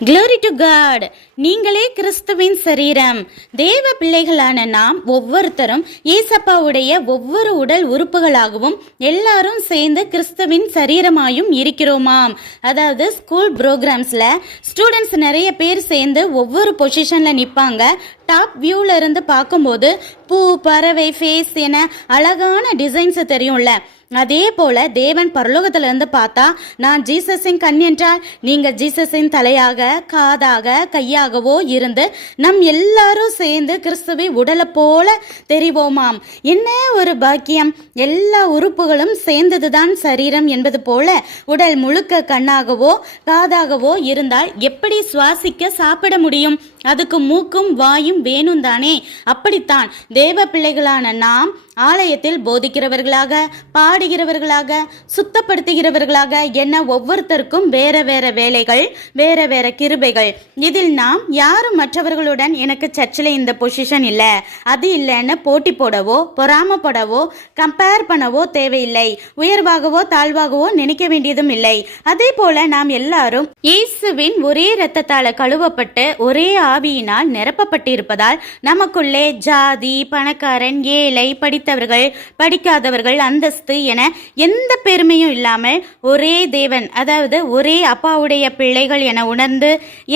Glory to God. நீங்களே கிறிஸ்துவின் சரீரம். தேவ பிள்ளைகளான நாம் ஒவ்வொருத்தரும் ஏசப்பாவுடைய ஒவ்வொரு உடல் உறுப்புகளாகவும் எல்லாரும் சேர்ந்து கிறிஸ்துவின் சரீரமாயும் இருக்கிறோமாம். அதாவது ஸ்கூல் ப்ரோக்ராம்ஸ்ல ஸ்டூடெண்ட்ஸ் நிறைய பேர் சேர்ந்து ஒவ்வொரு பொசிஷன்ல நிற்பாங்க. டாப் வியூல இருந்து பார்க்கும்போது பூ, பறவை, ஃபேஸ் என அழகான டிசைன்ஸ் தெரியும்ல. அதே போல தேவன் பரலோகத்திலிருந்து பார்த்தா, நான் ஜீசஸின் கண் என்றால் நீங்க ஜீசஸின் தலையாக, காதாக, கையாகவோ இருந்து நம் எல்லாரும் சேர்ந்து கிறிஸ்துவை உடலை போல தெரிவோமாம். என்ன ஒரு பாக்கியம்! எல்லா உறுப்புகளும் சேர்ந்ததுதான் சரீரம் என்பது போல உடல் முழுக்க கண்ணாகவோ காதாகவோ இருந்தால் எப்படி சுவாசிக்க சாப்பிட முடியும்? அதுக்கு மூக்கும் வாயும் வேணும் தானே. அப்படித்தான் தேவ பிள்ளைகளான நாம் ஆலயத்தில் போதிக்கிறவர்களாக, பாடுகிறவர்களாக, சுத்தப்படுத்துகிறவர்களாக என ஒவ்வொருத்தருக்கும் வேற வேற வேலைகள், வேற வேற கிருபைகள். இதில் நாம் யாரும் மற்றவர்களுடன் எனக்கு சர்ச்சில் இந்த பொசிஷன் இல்லை, அது இல்லைன்னு போட்டி போடவோ பொறாமப்படவோ கம்பேர் பண்ணவோ தேவையில்லை. உயர்வாகவோ தாழ்வாகவோ நினைக்க வேண்டியதும் இல்லை. அதே போல நாம் எல்லாரும் இயேசுவின் ஒரே இரத்தத்தால் கழுவப்பட்டு ஒரே ஆவியினால் நிரப்பப்பட்டிருப்பதால் நமக்குள்ளே ஜாதி, பணக்காரன், ஏழை, படித்தவர்கள், படிக்காதவர்கள், அந்தஸ்து என எந்த பெருமையும் இல்லாமல் ஒரே தேவன், அதாவது ஒரே அப்பாவுடைய பிள்ளைகள் என உணர்ந்து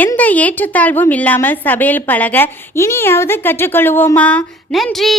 எந்த ஏற்றத்தாழ்வும் இல்லாமல் சபையில் பழக இனியாவது கற்றுக்கொள்வோமா? நன்றி.